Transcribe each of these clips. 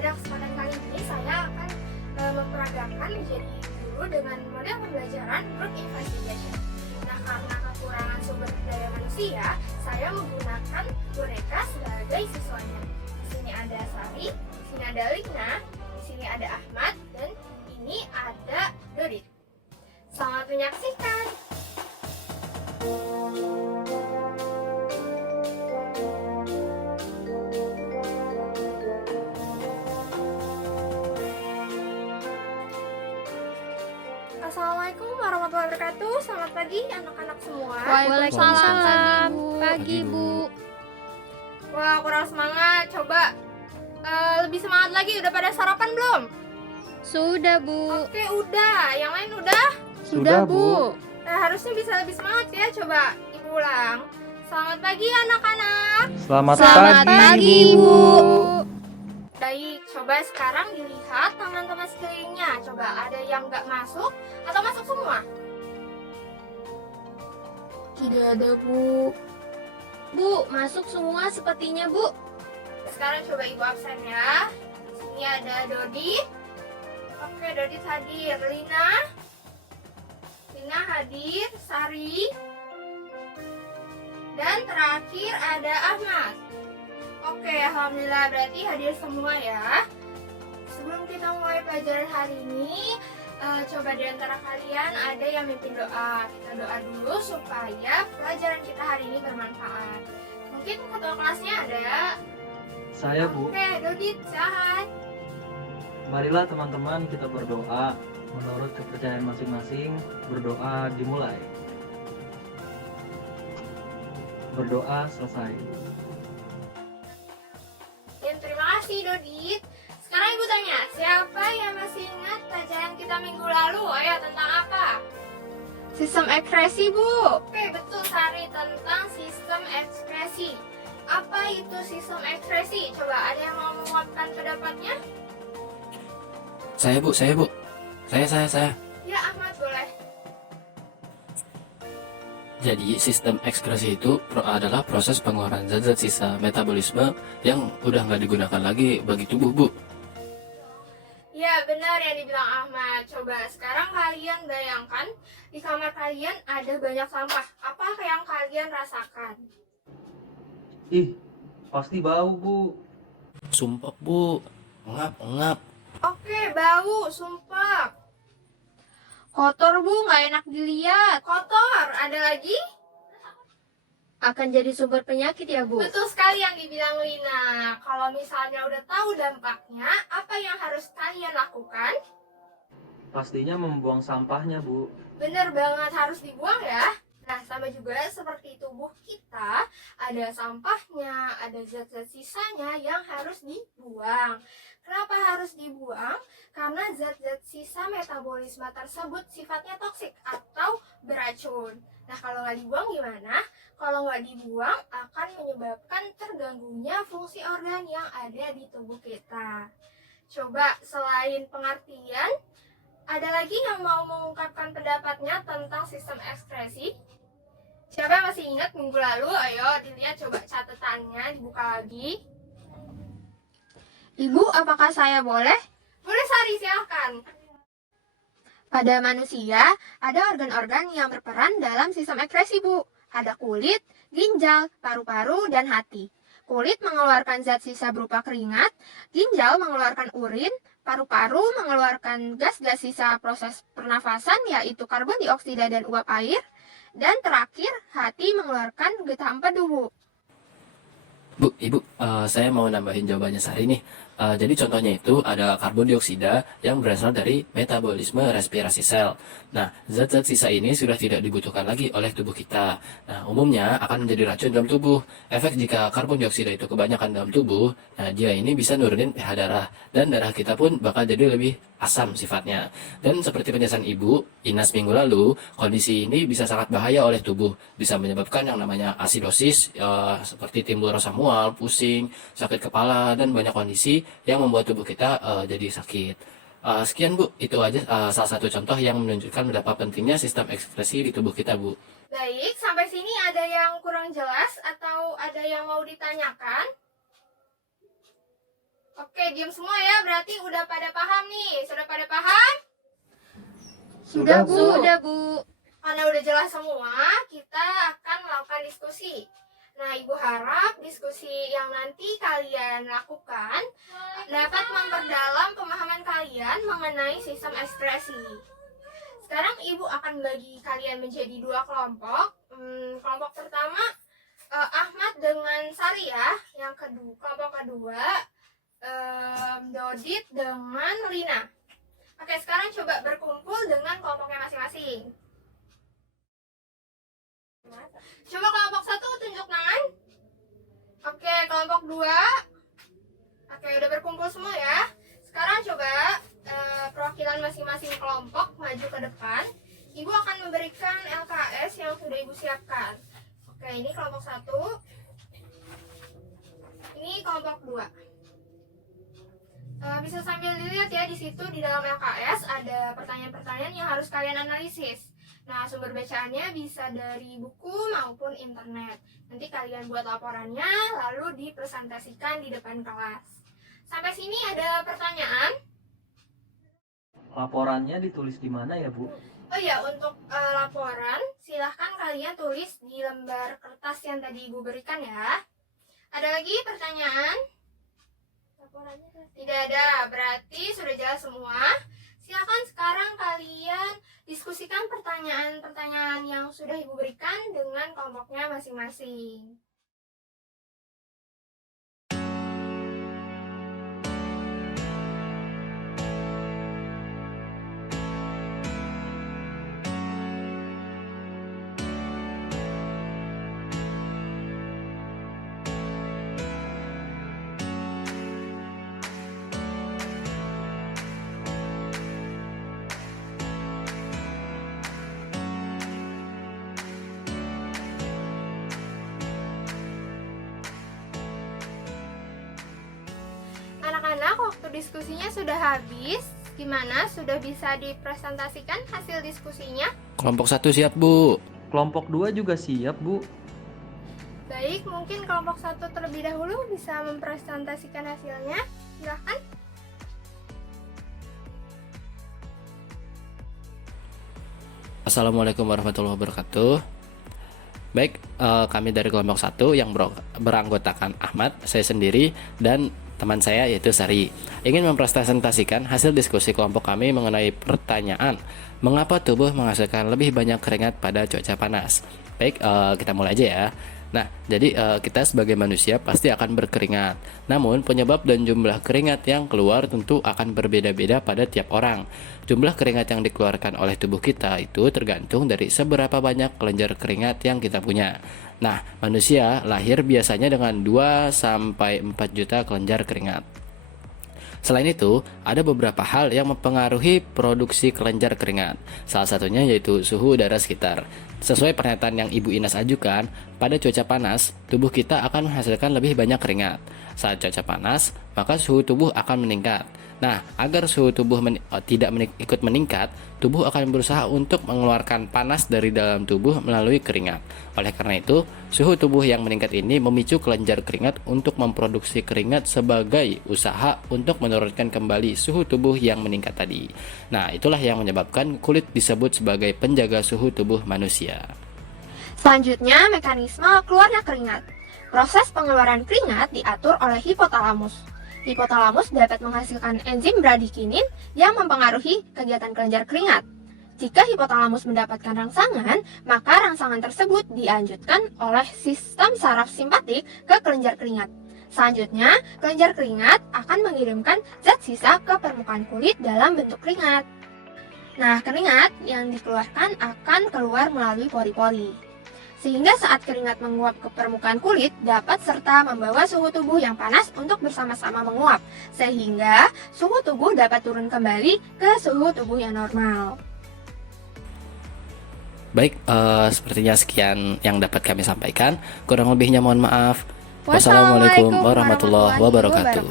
Pada kesempatan kali ini saya akan memperagakan menjadi guru dengan model pembelajaran group investigation. Nah, karena kekurangan sumber daya manusia, saya menggunakan boneka sebagai siswanya. Di sini ada Sari, di sini ada Lina, di sini ada Ahmad, dan ini ada Dodit. Selamat menyaksikan. Assalamualaikum warahmatullahi wabarakatuh. Selamat pagi anak-anak semua. Waalaikumsalam. Pagi, Bu. Wah, kurang semangat. Coba lebih semangat lagi. Udah pada sarapan belum? Sudah, Bu. Oke, udah. Yang lain udah? Sudah, Bu. Harusnya bisa lebih semangat ya. Coba Ibu ulang. Selamat pagi anak-anak. Selamat pagi, Bu. Baik, coba sekarang dilihat teman-teman sekelilingnya. Coba ada yang nggak masuk atau masuk semua? Tidak ada, Bu. Bu, masuk semua sepertinya, Bu. Sekarang coba Ibu absen ya. Di sini ada Dodi. Oke, Dodi hadir. Lina hadir. Sari. Dan terakhir ada Ahmad. Oke, alhamdulillah berarti hadir semua ya. Sebelum kita mulai pelajaran hari ini, coba di antara kalian ada yang mimpin doa. Kita doa dulu supaya pelajaran kita hari ini bermanfaat. Mungkin ketua kelasnya ada. Saya, Bu. Oke, Dodit, silahkan. Marilah teman-teman kita berdoa. Menurut kepercayaan masing-masing, berdoa dimulai. Berdoa selesai. Terima kasih, Dodit. Sekarang Ibu tanya, siapa yang masih ingat pelajaran kita minggu lalu? Ayo, tentang apa? Sistem ekspresi, Bu. Oke, betul, Sari, tentang sistem ekspresi. Apa itu sistem ekspresi? Coba ada yang mau menguapkan pendapatnya? Saya Bu. Saya. Ya, Ahmad, boleh. Jadi sistem ekskresi itu adalah proses pengeluaran zat-zat sisa metabolisme yang udah nggak digunakan lagi bagi tubuh, Bu. Ya, benar yang dibilang Ahmad. Coba sekarang kalian bayangkan di kamar kalian ada banyak sampah. Apa yang kalian rasakan? Ih, pasti bau, Bu. Sumpah, Bu. Ngap. Oke, bau, sumpah. Kotor, Bu, nggak enak dilihat. Kotor, ada lagi? Akan jadi sumber penyakit ya, Bu. Betul sekali yang dibilang Lina. Kalau misalnya udah tahu dampaknya, apa yang harus kalian lakukan? Pastinya membuang sampahnya, Bu. Bener banget, harus dibuang ya. Nah, sama juga seperti tubuh kita, ada sampahnya, ada zat-zat sisanya yang harus dibuang. Kenapa harus dibuang? Karena zat-zat sisa metabolisme tersebut sifatnya toksik atau beracun. Nah, kalau nggak dibuang gimana? Kalau nggak dibuang akan menyebabkan terganggunya fungsi organ yang ada di tubuh kita. Coba selain pengertian, ada lagi yang mau mengungkapkan pendapatnya tentang sistem ekspresi? Siapa yang masih ingat minggu lalu? Ayo dilihat, coba catatannya dibuka lagi. Ibu, apakah saya boleh? Boleh, Sari, silahkan. Pada manusia, ada organ-organ yang berperan dalam sistem ekspresi, Bu. Ada kulit, ginjal, paru-paru, dan hati. Kulit mengeluarkan zat sisa berupa keringat, ginjal mengeluarkan urin, paru-paru mengeluarkan gas-gas sisa proses pernafasan yaitu karbon dioksida dan uap air, dan terakhir hati mengeluarkan getah empedu, Bu. Bu, Ibu, saya mau nambahin jawabannya Sari nih. Jadi contohnya itu ada karbon dioksida yang berasal dari metabolisme respirasi sel. Nah, zat-zat sisa ini sudah tidak dibutuhkan lagi oleh tubuh kita. Nah, umumnya akan menjadi racun dalam tubuh. Efek jika karbon dioksida itu kebanyakan dalam tubuh, nah dia ini bisa nurunin pH darah. Dan darah kita pun bakal jadi lebih asam sifatnya. Dan seperti penjelasan Ibu, Inas minggu lalu, kondisi ini bisa sangat bahaya oleh tubuh. Bisa menyebabkan yang namanya asidosis, seperti timbul rasa mual, pusing, sakit kepala, dan banyak kondisi yang membuat tubuh kita jadi sakit. Sekian Bu, itu aja salah satu contoh yang menunjukkan betapa pentingnya sistem ekspresi di tubuh kita, Bu. Baik, sampai sini ada yang kurang jelas atau ada yang mau ditanyakan? Oke, diam semua ya. Berarti udah pada paham nih. Sudah pada paham? Sudah, Bu. Bu. Sudah, Bu. Karena udah jelas semua, kita akan melakukan diskusi. Nah, Ibu harap diskusi yang nanti kalian lakukan dapat memperdalam pemahaman kalian mengenai sistem ekspresi. Sekarang Ibu akan bagi kalian menjadi 2 kelompok. Kelompok pertama Ahmad dengan Sari ya. Kelompok kedua Dodit dengan Rina. Oke, sekarang coba berkumpul dengan kelompoknya masing-masing. Coba kelompok 1 tunjuk tangan. Oke, kelompok 2. Oke, udah berkumpul semua ya. Sekarang coba perwakilan masing-masing kelompok maju ke depan. Ibu akan memberikan LKS yang sudah Ibu siapkan. Oke, ini kelompok 1. Ini kelompok 2. Bisa sambil dilihat ya, di situ di dalam LKS ada pertanyaan-pertanyaan yang harus kalian analisis. Nah, sumber bacaannya bisa dari buku maupun internet. Nanti kalian buat laporannya, lalu dipresentasikan di depan kelas. Sampai sini ada pertanyaan? Laporannya ditulis di mana ya, Bu? Oh iya, untuk laporan, silahkan kalian tulis di lembar kertas yang tadi Ibu berikan ya. Ada lagi pertanyaan? Tidak ada, berarti sudah jelas semua. Silakan sekarang kalian diskusikan pertanyaan-pertanyaan yang sudah Ibu berikan dengan kelompoknya masing-masing. Anak-anak, waktu diskusinya sudah habis. Gimana? Sudah bisa dipresentasikan hasil diskusinya? Kelompok 1 siap, Bu. Kelompok 2 juga siap, Bu. Baik, mungkin kelompok 1 terlebih dahulu bisa mempresentasikan hasilnya. Silahkan. Assalamualaikum warahmatullahi wabarakatuh. Baik, kami dari kelompok 1 yang beranggotakan Ahmad, saya sendiri, dan teman saya yaitu Sari, ingin mempresentasikan hasil diskusi kelompok kami mengenai pertanyaan mengapa tubuh menghasilkan lebih banyak keringat pada cuaca panas. Baik, kita mulai aja ya. Nah, jadi kita sebagai manusia pasti akan berkeringat. Namun, penyebab dan jumlah keringat yang keluar tentu akan berbeda-beda pada tiap orang. Jumlah keringat yang dikeluarkan oleh tubuh kita itu tergantung dari seberapa banyak kelenjar keringat yang kita punya. Nah, manusia lahir biasanya dengan 2-4 juta kelenjar keringat. Selain itu, ada beberapa hal yang mempengaruhi produksi kelenjar keringat. Salah satunya yaitu suhu udara sekitar. Sesuai pernyataan yang Ibu Inas ajukan, pada cuaca panas, tubuh kita akan menghasilkan lebih banyak keringat. Saat cuaca panas, maka suhu tubuh akan meningkat. Nah, agar suhu tubuh tidak ikut meningkat, tubuh akan berusaha untuk mengeluarkan panas dari dalam tubuh melalui keringat. Oleh karena itu, suhu tubuh yang meningkat ini memicu kelenjar keringat untuk memproduksi keringat sebagai usaha untuk menurunkan kembali suhu tubuh yang meningkat tadi. Nah, itulah yang menyebabkan kulit disebut sebagai penjaga suhu tubuh manusia. Selanjutnya, mekanisme keluarnya keringat. Proses pengeluaran keringat diatur oleh hipotalamus. Hipotalamus dapat menghasilkan enzim bradikinin yang mempengaruhi kegiatan kelenjar keringat. Jika hipotalamus mendapatkan rangsangan, maka rangsangan tersebut dilanjutkan oleh sistem saraf simpatik ke kelenjar keringat. Selanjutnya, kelenjar keringat akan mengirimkan zat sisa ke permukaan kulit dalam bentuk keringat. Nah, keringat yang dikeluarkan akan keluar melalui pori-pori. Sehingga saat keringat menguap ke permukaan kulit dapat serta membawa suhu tubuh yang panas untuk bersama-sama menguap, sehingga suhu tubuh dapat turun kembali ke suhu tubuh yang normal. Baik, sepertinya sekian yang dapat kami sampaikan. Kurang lebihnya mohon maaf. Wassalamualaikum warahmatullahi wabarakatuh.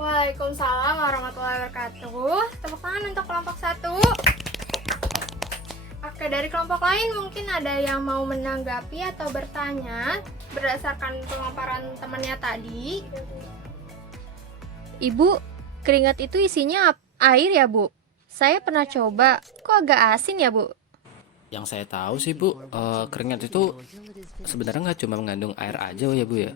Waalaikumsalam warahmatullahi wabarakatuh. Tepuk tangan untuk kelompok 1. Oke, dari kelompok lain mungkin ada yang mau menanggapi atau bertanya. berdasarkan pemaparan temannya tadi. Ibu, keringat itu isinya air ya, Bu? Saya pernah coba, kok agak asin ya, Bu? Yang saya tahu sih Bu, keringat itu sebenarnya nggak cuma mengandung air aja ya Bu ya.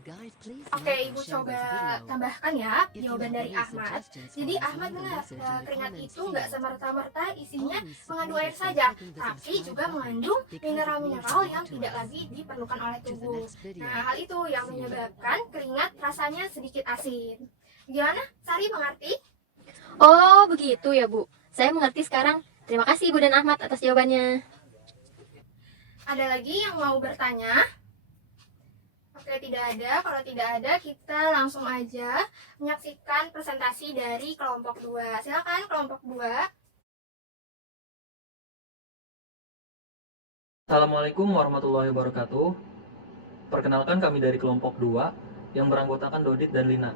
Oke, Ibu coba tambahkan ya jawaban dari Ahmad. Jadi Ahmad benar, keringat itu nggak semerta-merta isinya mengandung air saja, tapi juga mengandung mineral-mineral yang tidak lagi diperlukan oleh tubuh. Nah, hal itu yang menyebabkan keringat rasanya sedikit asin. Gimana? Sari mengerti? Oh, begitu ya, Bu. Saya mengerti sekarang. Terima kasih Ibu dan Ahmad atas jawabannya. Ada lagi yang mau bertanya? Oke, tidak ada. Kalau tidak ada, kita langsung aja menyaksikan presentasi dari kelompok 2. Silakan kelompok 2. Assalamualaikum warahmatullahi wabarakatuh. Perkenalkan kami dari kelompok 2 yang beranggotakan Dodit dan Lina.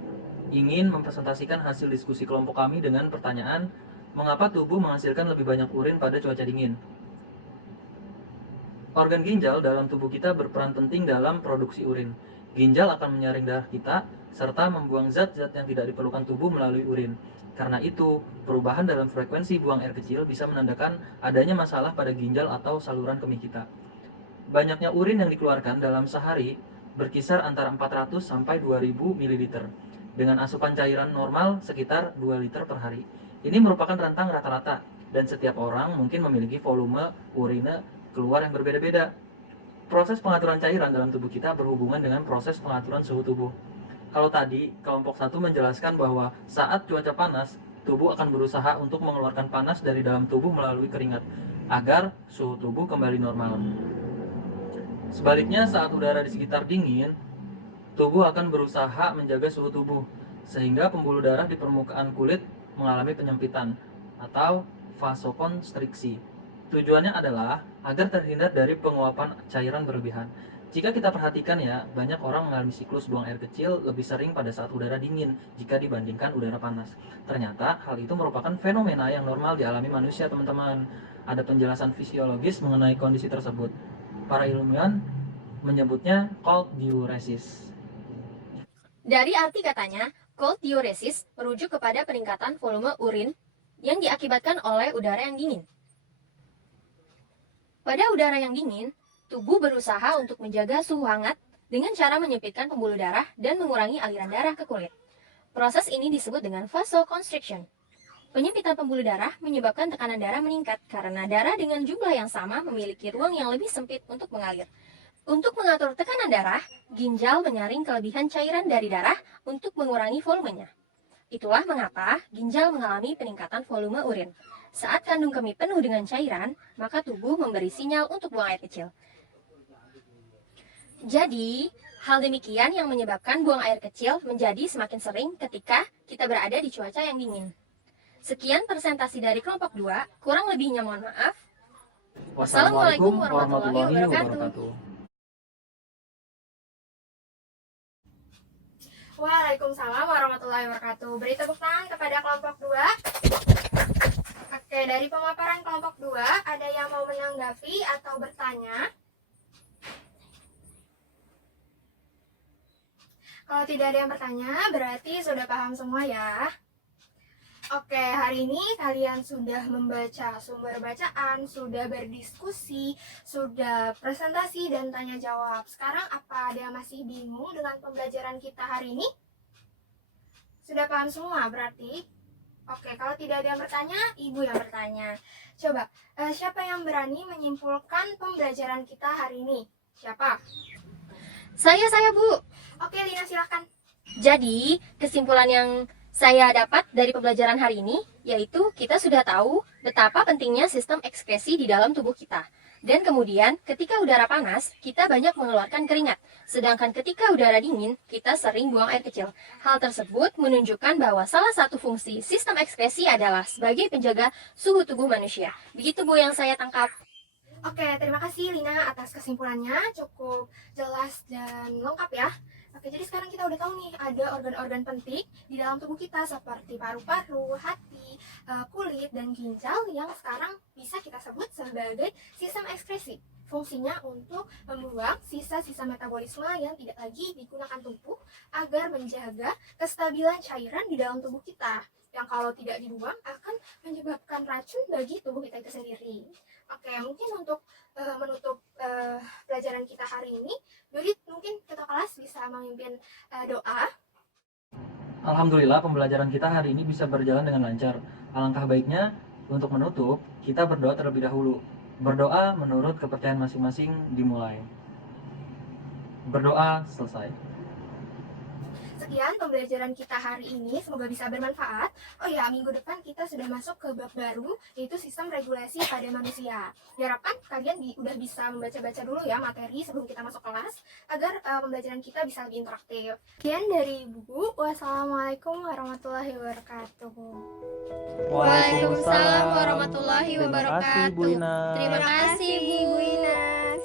Ingin mempresentasikan hasil diskusi kelompok kami dengan pertanyaan, mengapa tubuh menghasilkan lebih banyak urin pada cuaca dingin? Organ ginjal dalam tubuh kita berperan penting dalam produksi urin. Ginjal akan menyaring darah kita, serta membuang zat-zat yang tidak diperlukan tubuh melalui urin. Karena itu, perubahan dalam frekuensi buang air kecil bisa menandakan adanya masalah pada ginjal atau saluran kemih kita. Banyaknya urin yang dikeluarkan dalam sehari berkisar antara 400 sampai 2000 ml, dengan asupan cairan normal sekitar 2 liter per hari. Ini merupakan rentang rata-rata, dan setiap orang mungkin memiliki volume urine keluar yang berbeda-beda. Proses pengaturan cairan dalam tubuh kita berhubungan dengan proses pengaturan suhu tubuh. Kalau tadi, kelompok 1 menjelaskan bahwa saat cuaca panas, tubuh akan berusaha untuk mengeluarkan panas dari dalam tubuh melalui keringat, agar suhu tubuh kembali normal. Sebaliknya, saat udara di sekitar dingin, tubuh akan berusaha menjaga suhu tubuh, sehingga pembuluh darah di permukaan kulit mengalami penyempitan atau vasokonstriksi. Tujuannya adalah agar terhindar dari penguapan cairan berlebihan. Jika kita perhatikan ya, banyak orang mengalami siklus buang air kecil lebih sering pada saat udara dingin jika dibandingkan udara panas. Ternyata hal itu merupakan fenomena yang normal dialami manusia, teman-teman. Ada penjelasan fisiologis mengenai kondisi tersebut. Para ilmuwan menyebutnya cold diuresis. Dari arti katanya, cold diuresis merujuk kepada peningkatan volume urin yang diakibatkan oleh udara yang dingin. Pada udara yang dingin, tubuh berusaha untuk menjaga suhu hangat dengan cara menyempitkan pembuluh darah dan mengurangi aliran darah ke kulit. Proses ini disebut dengan vasoconstriction. Penyempitan pembuluh darah menyebabkan tekanan darah meningkat karena darah dengan jumlah yang sama memiliki ruang yang lebih sempit untuk mengalir. Untuk mengatur tekanan darah, ginjal menyaring kelebihan cairan dari darah untuk mengurangi volumenya. Itulah mengapa ginjal mengalami peningkatan volume urin. Saat kandung kemih penuh dengan cairan, maka tubuh memberi sinyal untuk buang air kecil. Jadi, hal demikian yang menyebabkan buang air kecil menjadi semakin sering ketika kita berada di cuaca yang dingin. Sekian presentasi dari kelompok 2, kurang lebihnya mohon maaf. Wassalamualaikum warahmatullahi wabarakatuh. Waalaikumsalam warahmatullahi wabarakatuh. Beri tepuk tangan kepada kelompok 2. Oke, dari pemaparan kelompok 2, ada yang mau menanggapi atau bertanya? Kalau tidak ada yang bertanya, berarti sudah paham semua ya. Oke, hari ini kalian sudah membaca sumber bacaan, sudah berdiskusi, sudah presentasi dan tanya jawab. Sekarang apa ada yang masih bingung dengan pembelajaran kita hari ini? Sudah paham semua berarti? Oke, kalau tidak ada yang bertanya, Ibu yang bertanya. Coba, siapa yang berani menyimpulkan pembelajaran kita hari ini? Siapa? Saya, Bu. Oke, Lina silakan. Jadi, kesimpulan yang saya dapat dari pembelajaran hari ini, yaitu kita sudah tahu betapa pentingnya sistem ekskresi di dalam tubuh kita. Dan kemudian, ketika udara panas, kita banyak mengeluarkan keringat. Sedangkan ketika udara dingin, kita sering buang air kecil. Hal tersebut menunjukkan bahwa salah satu fungsi sistem ekskresi adalah sebagai penjaga suhu tubuh manusia. Begitu Bu yang saya tangkap. Oke, terima kasih Lina atas kesimpulannya. Cukup jelas dan lengkap ya. Oke, jadi sekarang kita udah tahu nih ada organ-organ penting di dalam tubuh kita seperti paru-paru, hati, kulit, dan ginjal yang sekarang bisa kita sebut sebagai sistem ekskresi. Fungsinya untuk membuang sisa-sisa metabolisme yang tidak lagi digunakan tubuh agar menjaga kestabilan cairan di dalam tubuh kita, yang kalau tidak dibuang akan menyebabkan racun bagi tubuh kita itu sendiri. Oke, mungkin untuk menutup pelajaran kita hari ini, Dodit mungkin ketua kelas bisa memimpin doa. Alhamdulillah pembelajaran kita hari ini bisa berjalan dengan lancar. Alangkah baiknya untuk menutup, kita berdoa terlebih dahulu. Berdoa menurut kepercayaan masing-masing dimulai. Berdoa selesai. Sekian pembelajaran kita hari ini, semoga bisa bermanfaat. Oh ya, minggu depan kita sudah masuk ke bab baru, yaitu sistem regulasi pada manusia. Diharapkan kalian udah bisa membaca-baca dulu ya materi sebelum kita masuk kelas, agar pembelajaran kita bisa lebih interaktif. Sekian dari Bu. Wassalamualaikum warahmatullahi wabarakatuh. Waalaikumsalam warahmatullahi Terima kasih, wabarakatuh. Bu Inas. Terima kasih, Bu Inas.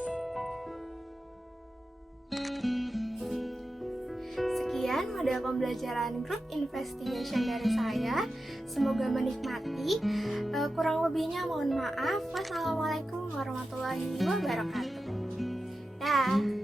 Sekian model pembelajaran group investigation dari saya. Semoga menikmati. Kurang lebihnya mohon maaf. Wassalamualaikum warahmatullahi wabarakatuh. Dah.